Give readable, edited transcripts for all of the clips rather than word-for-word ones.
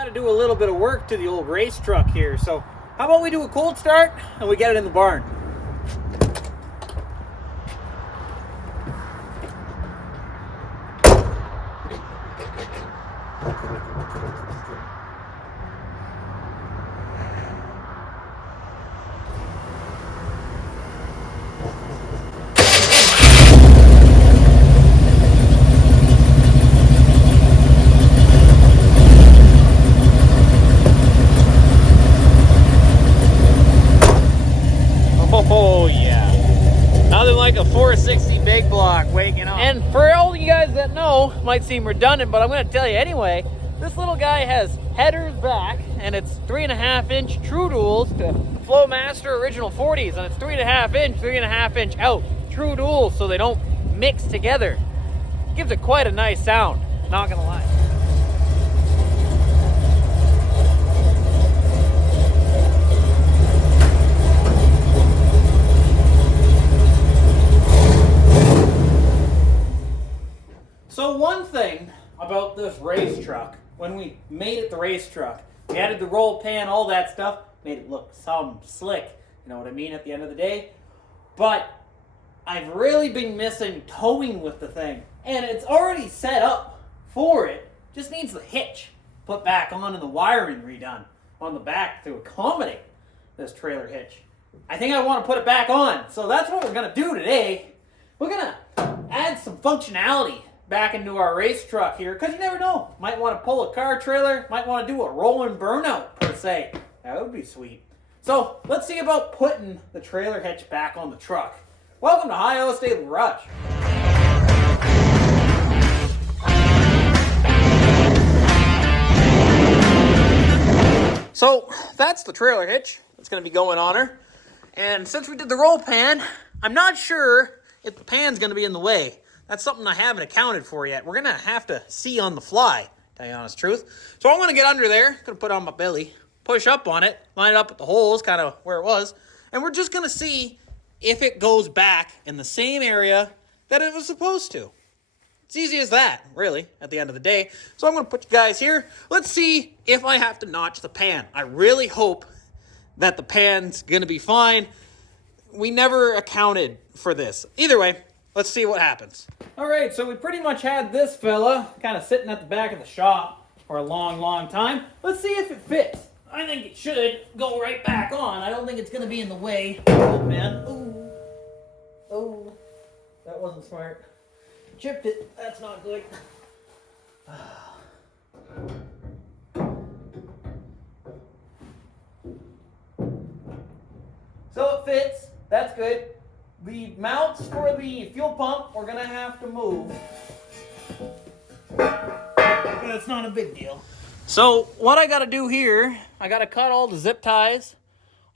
got to do a little bit of work to the old race truck here. So how about we do a cold start and we get it in the barn? Oh yeah, nothing like a 460 big block waking up. And for all you guys that know, might seem redundant, but I'm going to tell you anyway, this little guy has headers back, and it's 3.5-inch true duals to Flowmaster original 40s, and it's 3.5-inch out true duals, so they don't mix together. Gives it quite a nice sound, not gonna lie. So one thing about this race truck, when we made it the race truck, we added the roll pan, all that stuff, made it look some slick, you know what I mean, at the end of the day. But I've really been missing towing with the thing, and it's already set up for it. Just needs the hitch put back on and the wiring redone on the back to accommodate this trailer hitch. I think I want to put it back on, so that's what we're going to do today. We're going to add some functionality back into our race truck here, because you never know. Might want to pull a car trailer, might want to do a rolling burnout per se. That would be sweet. So let's see about putting the trailer hitch back on the truck. Welcome to Ohio State Rush. So that's the trailer hitch that's going to be going on her. And since we did the roll pan, I'm not sure if the pan's going to be in the way. That's something I haven't accounted for yet. We're going to have to see on the fly, to tell you the honest truth. So I'm going to get under there, going to put it on my belly, push up on it, line it up with the holes, kind of where it was, and we're just going to see if it goes back in the same area that it was supposed to. It's easy as that, really, at the end of the day. So I'm going to put you guys here. Let's see if I have to notch the pan. I really hope that the pan's going to be fine. We never accounted for this. Either way, let's see what happens. All right, so we pretty much had this fella kind of sitting at the back of the shop for a long time. Let's see if it fits. I think it should go right back on. I don't think it's going to be in the way. Oh, man. Ooh. Oh, that wasn't smart. Chipped it. That's not good. So it fits. That's good. The mounts for the fuel pump we're gonna have to move. But it's not a big deal. So what I gotta do here, I gotta cut all the zip ties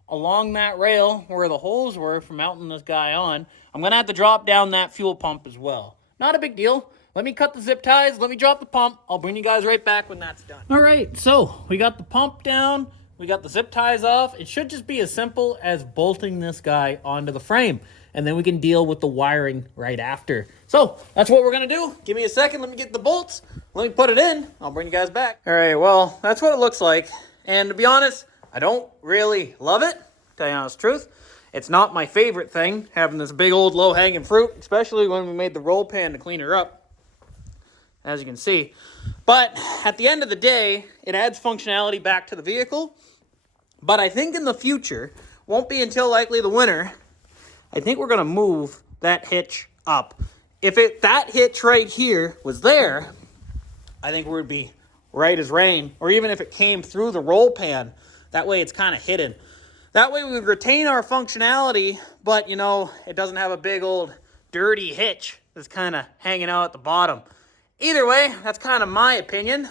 along that rail where the holes were for mounting this guy on. I'm gonna have to drop down that fuel pump as well. Not a big deal. Let me cut the zip ties, let me drop the pump. I'll bring you guys right back when that's done. All right, so we got the pump down, we got the zip ties off. It should just be as simple as bolting this guy onto the frame, and then we can deal with the wiring right after. So that's what we're gonna do. Give me a second, let me get the bolts, let me put it in, I'll bring you guys back. All right, well, that's what it looks like. And to be honest, I don't really love it, to tell you the honest truth. It's not my favorite thing, having this big old low-hanging fruit, especially when we made the roll pan to clean her up, as you can see. But at the end of the day, it adds functionality back to the vehicle. But I think in the future, won't be until likely the winter, I think we're gonna move that hitch up. If that hitch right here was there, I think we'd be right as rain. Or even if it came through the roll pan, that way it's kind of hidden. That way we would retain our functionality, but you know, it doesn't have a big old dirty hitch that's kind of hanging out at the bottom. Either way, that's kind of my opinion.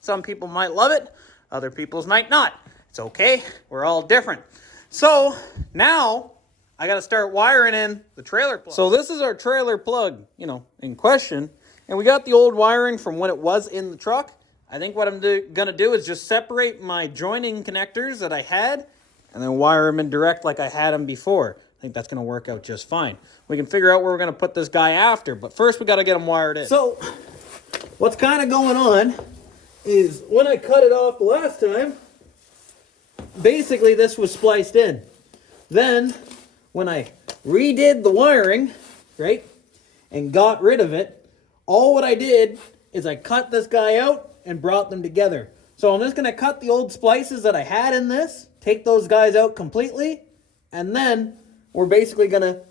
Some people might love it, other people's might not. It's okay, we're all different. So now I gotta start wiring in the trailer plug. So this is our trailer plug, you know, in question. And we got the old wiring from when it was in the truck. I think what I'm gonna do is just separate my joining connectors that I had and then wire them in direct like I had them before. I think that's gonna work out just fine. We can figure out where we're gonna put this guy after, but first we gotta get him wired in. So what's kind of going on is when I cut it off the last time, basically this was spliced in. Then when I redid the wiring, right, and got rid of it, all what I did is I cut this guy out and brought them together. So I'm just going to cut the old splices that I had in this, take those guys out completely, and then we're basically going to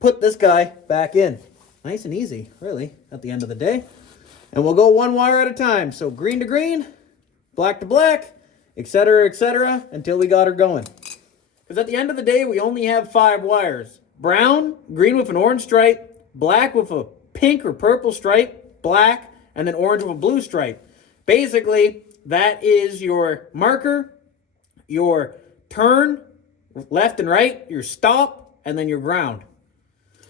put this guy back in. Nice and easy, really, at the end of the day. And we'll go one wire at a time. So green to green, black to black, etc., until we got her going. Because at the end of the day, we only have 5 wires. Brown, green with an orange stripe, black with a pink or purple stripe, black, and then orange with a blue stripe. Basically, that is your marker, your turn, left and right, your stop, and then your ground.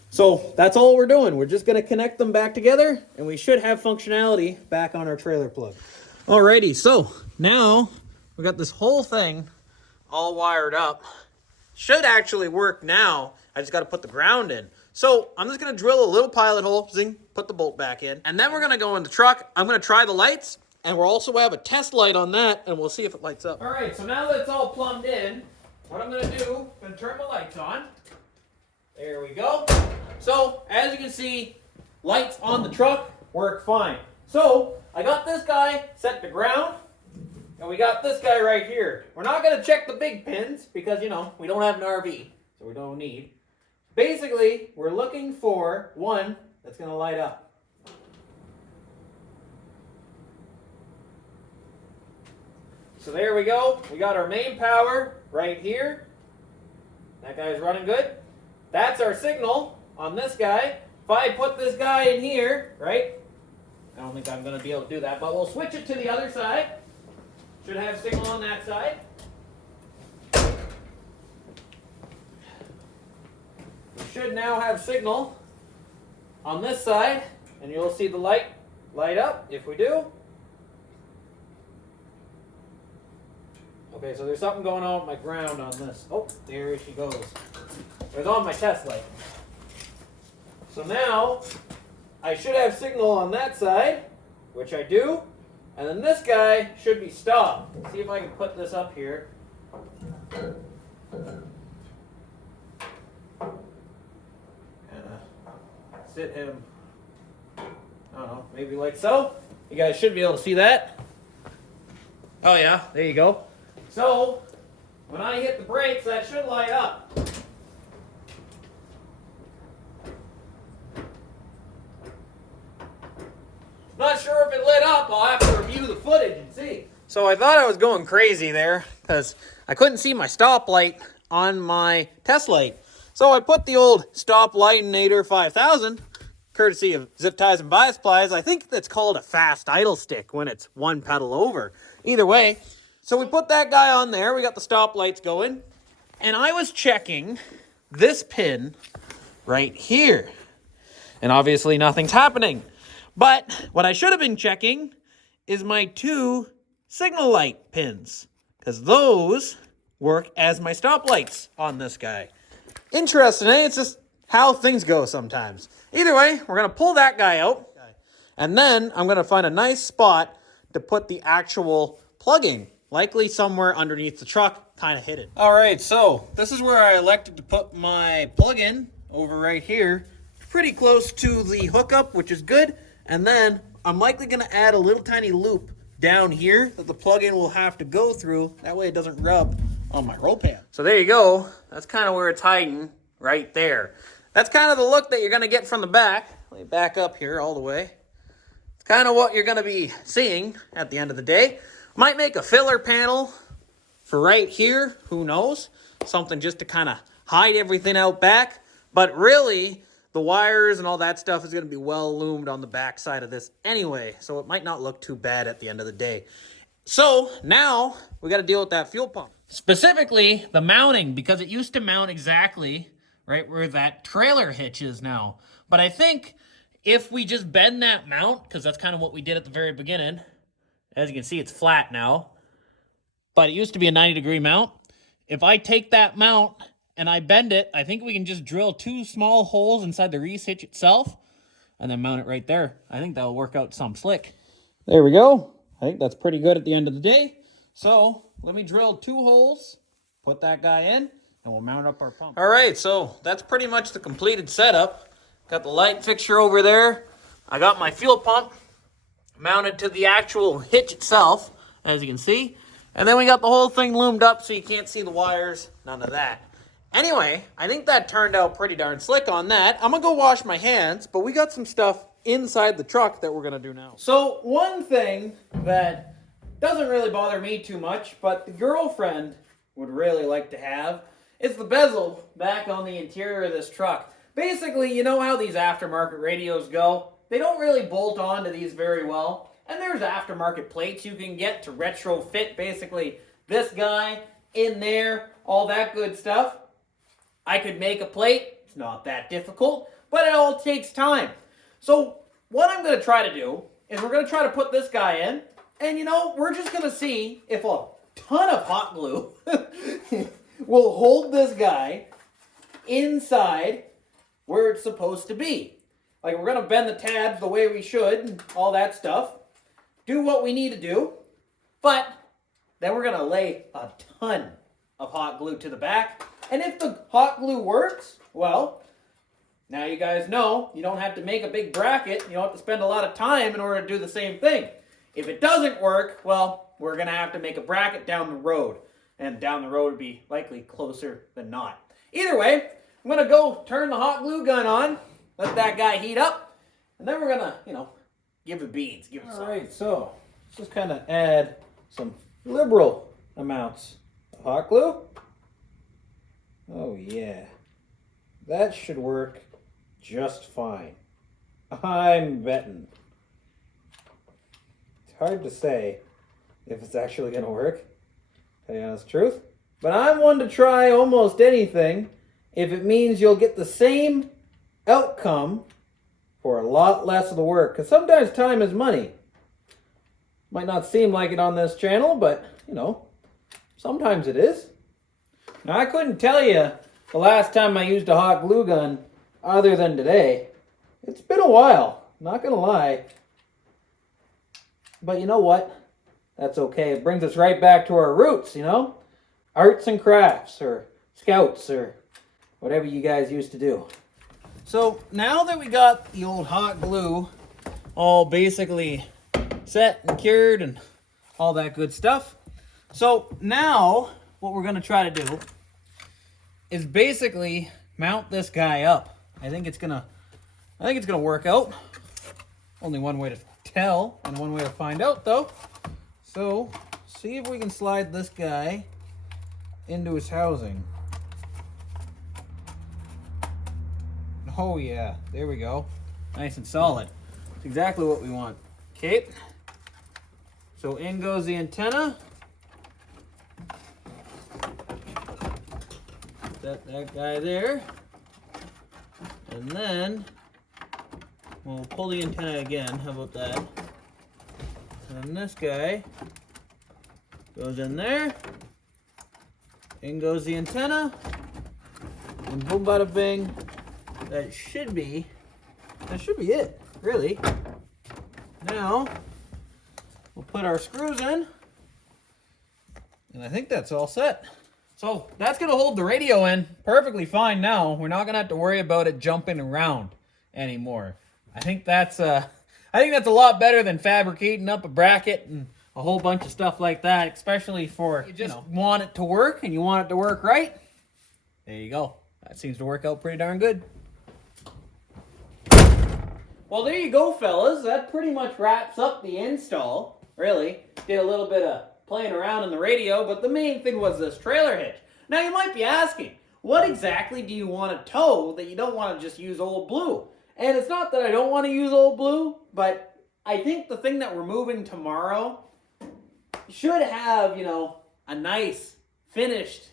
So that's all we're doing. We're just going to connect them back together, and we should have functionality back on our trailer plug. Alrighty, so now we got this whole thing all wired up. Should actually work now. I just got to put the ground in. So I'm just going to drill a little pilot hole, zing, put the bolt back in, and then we're going to go in the truck. I'm going to try the lights, and we'll also have a test light on that, and we'll see if it lights up. All right, so now that it's all plumbed in, what I'm going to do, I'm going to turn my lights on. There we go. So, as you can see, lights on the truck work fine. So, I got this guy set to ground, and we got this guy right here. We're not going to check the big pins because, you know, we don't have an RV, so we don't need. Basically, we're looking for one that's going to light up. So there we go. We got our main power right here. That guy's running good. That's our signal on this guy. If I put this guy in here, right? I don't think I'm going to be able to do that, but we'll switch it to the other side. Should have signal on that side. We should now have signal on this side, and you'll see the light light up if we do. Okay, so there's something going on with my ground on this. Oh, there she goes. It was on my test light. So now, I should have signal on that side, which I do, and then this guy should be stopped. Let's see if I can put this up here. Sit him, I don't know, maybe like so. You guys should be able to see that. Oh yeah, there you go. So, when I hit the brakes, that should light up. Not sure if it lit up. I'll have to review the footage and see. So I thought I was going crazy there because I couldn't see my stoplight on my test light. So I put the old Stop Lightinator 5000, courtesy of Zip Ties and Bias Plies. I think that's called a fast idle stick when it's one pedal over. Either way, so we put that guy on there. We got the stop lights going. And I was checking this pin right here. And obviously nothing's happening. But what I should have been checking is my 2 signal light pins, because those work as my stop lights on this guy. Interesting, eh? It's just how things go sometimes. Either way, we're going to pull that guy out, and then I'm going to find a nice spot to put the actual plug-in, likely somewhere underneath the truck, kind of hidden. All right, so this is where I elected to put my plug-in, over right here, pretty close to the hookup, which is good. And then I'm likely going to add a little tiny loop down here that the plug-in will have to go through. That way it doesn't rub on my roll pan. So there you go. That's kind of where it's hiding right there. That's kind of the look that you're going to get from the back. Let me back up here all the way. It's kind of what you're going to be seeing at the end of the day. Might make a filler panel for right here. Who knows? Something just to kind of hide everything out back. But really, the wires and all that stuff is going to be well loomed on the back side of this anyway, so it might not look too bad at the end of the day. So now we got to deal with that fuel pump. Specifically, the mounting, because it used to mount exactly right where that trailer hitch is now. But I think if we just bend that mount, because that's kind of what we did at the very beginning, as you can see, it's flat now, but it used to be a 90-degree mount. If I take that mount and I bend it, I think we can just drill 2 small holes inside the Reese hitch itself and then mount it right there. I think that'll work out some slick. There we go. I think that's pretty good at the end of the day. So let me drill 2 holes, put that guy in, and we'll mount up our pump. All right, so that's pretty much the completed setup. Got the light fixture over there. I got my fuel pump mounted to the actual hitch itself, as you can see. And then we got the whole thing loomed up so you can't see the wires, none of that. Anyway, I think that turned out pretty darn slick on that. I'm gonna go wash my hands, but we got some stuff inside the truck that we're gonna do now. So one thing that doesn't really bother me too much, but the girlfriend would really like to have, is the bezel back on the interior of this truck. Basically, you know how these aftermarket radios go? They don't really bolt onto these very well. And there's aftermarket plates you can get to retrofit basically this guy in there, all that good stuff. I could make a plate. It's not that difficult, but it all takes time. So what I'm going to try to do is we're going to try to put this guy in. And, you know, we're just going to see if a ton of hot glue will hold this guy inside where it's supposed to be. Like, we're going to bend the tabs the way we should and all that stuff. Do what we need to do. But then we're going to lay a ton of hot glue to the back. And if the hot glue works, well, now you guys know you don't have to make a big bracket. You don't have to spend a lot of time in order to do the same thing. If it doesn't work, well, we're going to have to make a bracket down the road. And down the road would be likely closer than not. Either way, I'm going to go turn the hot glue gun on, let that guy heat up, and then we're going to, you know, give it beads. Give it some. All right, so let's just kind of add some liberal amounts of hot glue. Oh, yeah. That should work just fine. I'm betting. It's hard to say if it's actually going to work, to tell you the honest truth. But I'm one to try almost anything if it means you'll get the same outcome for a lot less of the work. Because sometimes time is money. Might not seem like it on this channel, but, you know, sometimes it is. Now, I couldn't tell you the last time I used a hot glue gun other than today. It's been a while, not gonna lie. But you know what? That's okay. It brings us right back to our roots, you know? Arts and crafts, or scouts, or whatever you guys used to do. So now that we got the old hot glue all basically set and cured and all that good stuff. So now what we're gonna try to do is basically mount this guy up. I think it's gonna work out. Only one way to tell and one way to find out though. So see if we can slide this guy into his housing. Oh yeah, there we go. Nice and solid. That's exactly what we want. Okay. So in goes the antenna. Set that guy there. And then we'll pull the antenna again. How about that? And this guy goes in there. In goes the antenna. And boom, bada bing. That should be it, really. Now, we'll put our screws in. And I think that's all set. So that's gonna hold the radio in perfectly fine now. We're not gonna have to worry about it jumping around anymore. I think that's a lot better than fabricating up a bracket and a whole bunch of stuff like that, especially for you just want it to work and you want it to work right. There you go. That seems to work out pretty darn good. Well, there you go, fellas. That pretty much wraps up the install, really. Did a little bit of playing around in the radio, but the main thing was this trailer hitch. Now, you might be asking, what exactly do you want to tow that you don't want to just use old blue? And it's not that I don't want to use old blue, but I think the thing that we're moving tomorrow should have, you know, a nice finished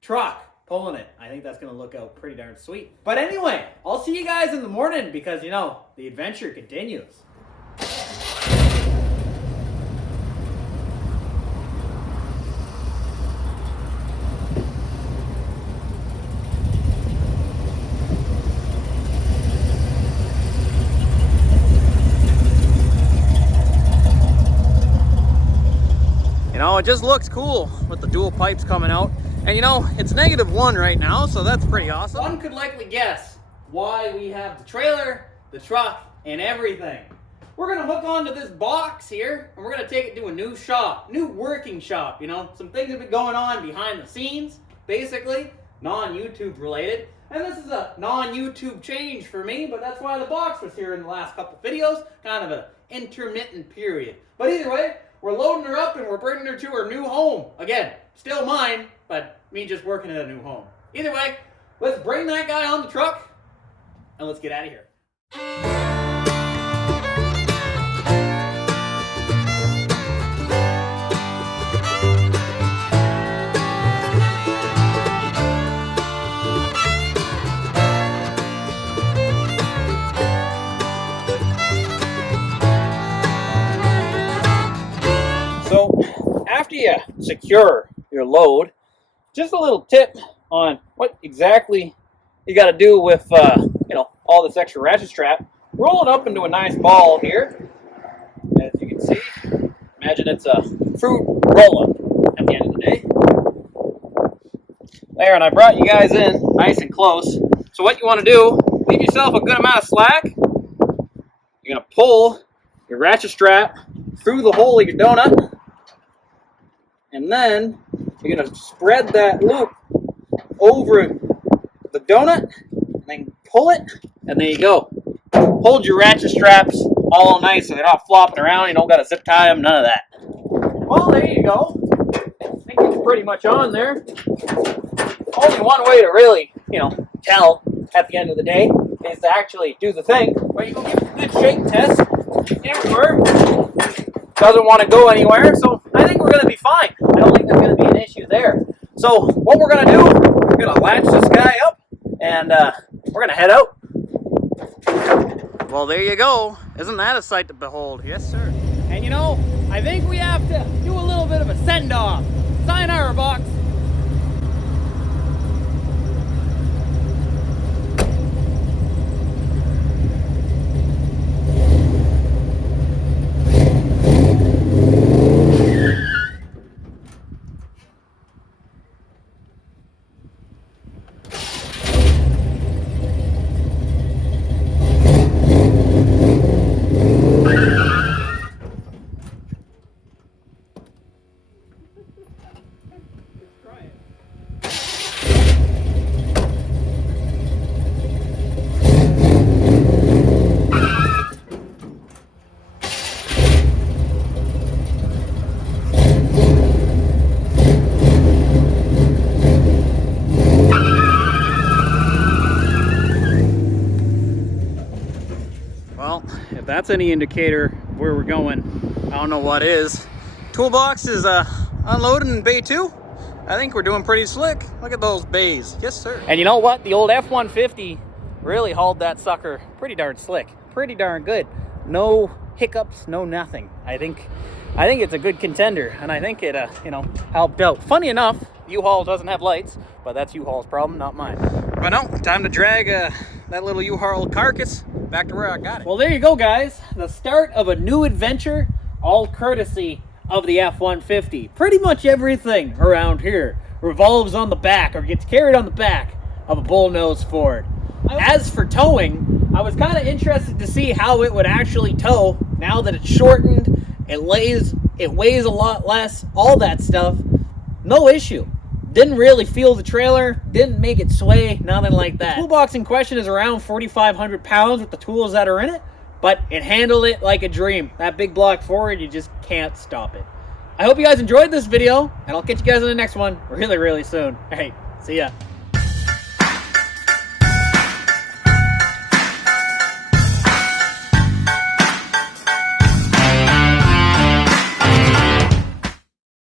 truck pulling it. I think that's going to look out pretty darn sweet. But anyway, I'll see you guys in the morning because, you know, the adventure continues. You know, it just looks cool with the dual pipes coming out. And you know, it's -1 right now, so that's pretty awesome. One could likely guess why we have the trailer, the truck, and everything. We're gonna hook onto this box here, and we're gonna take it to a new shop, new working shop, you know. Some things have been going on behind the scenes, basically, non-YouTube related. And this is a non-YouTube change for me, but that's why the box was here in the last couple videos, kind of an intermittent period. But either way, we're loading her up and we're bringing her to her new home. Again, still mine, but me just working at a new home. Either way, let's bring that guy on the truck and let's get out of here. So after you secure your load, just a little tip on what exactly you got to do with you know, all this extra ratchet strap. Roll it up into a nice ball here. As you can see, imagine it's a fruit roll-up at the end of the day. There, and I brought you guys in nice and close. So what you want to do, leave yourself a good amount of slack. You're going to pull your ratchet strap through the hole of your donut. And then you're going to spread that loop over the donut, and then pull it, and there you go. Hold your ratchet straps all nice so they're not flopping around. You don't got to zip tie them, none of that. Well, there you go. I think it's pretty much on there. Only one way to really, you know, tell at the end of the day is to actually do the thing. But you can give it a good shake test everywhere. Doesn't want to go anywhere, so I think we're going to be fine. I don't think there's going to be an issue there. So what we're going to do, we're going to latch this guy up, and we're going to head out. Well, there you go. Isn't that a sight to behold? Yes, sir. And you know, I think we have to do a little bit of a send-off. Sayonara, box. Well, if that's any indicator of where we're going, I don't know what is. Toolbox is unloading in bay 2. I think we're doing pretty slick. Look at those bays. Yes, sir. And you know what? The old F150 really hauled that sucker pretty darn slick. Pretty darn good. No hiccups, no nothing. I think it's a good contender, and I think it you know, helped out. Funny enough, U-Haul doesn't have lights, but that's U-Haul's problem, not mine. But no, time to drag that little U-Haul carcass back to where I got it. Well, there you go, guys. The start of a new adventure, all courtesy of the F150. Pretty much everything around here revolves on the back or gets carried on the back of a bullnose Ford. As for towing, I was kind of interested to see how it would actually tow now that it's shortened, it weighs a lot less, all that stuff. No issue. Didn't really feel the trailer, didn't make it sway, nothing like that. The toolbox in question is around 4,500 pounds with the tools that are in it, but it handled it like a dream. That big block forward, you just can't stop it. I hope you guys enjoyed this video, and I'll catch you guys in the next one really, really soon. All right, see ya.